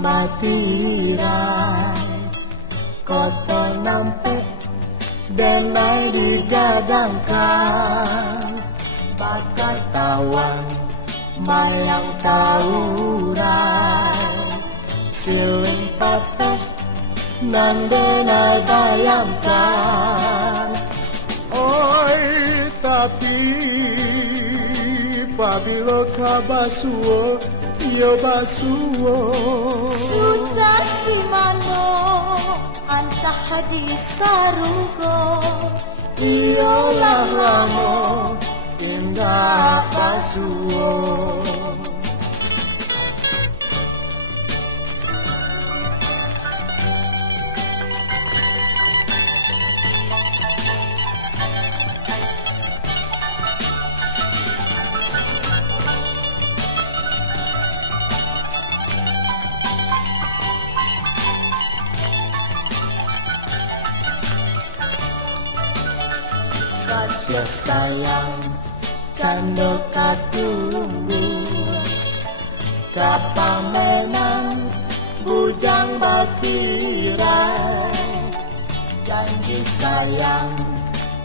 matirai kotor nampak denai digadangkan bakar tawan mayang taurai siling patah nan denai bayangkan. Oi tapi pabilo kabasuo yo basuo sudah di mano antah di sarugo iyalah lamo indah basuo. Kasih sayang cando katumbu kapamenang bujang bakirai janji sayang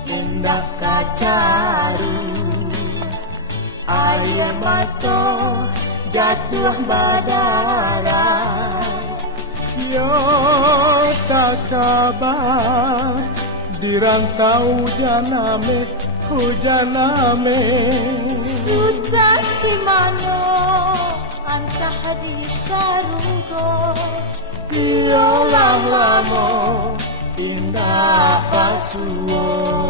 indah kacaru air mato jatuh badara yo tak kabar di rantau hujaname sudah di mano antah di sarugo iyalah lamo indah basuo.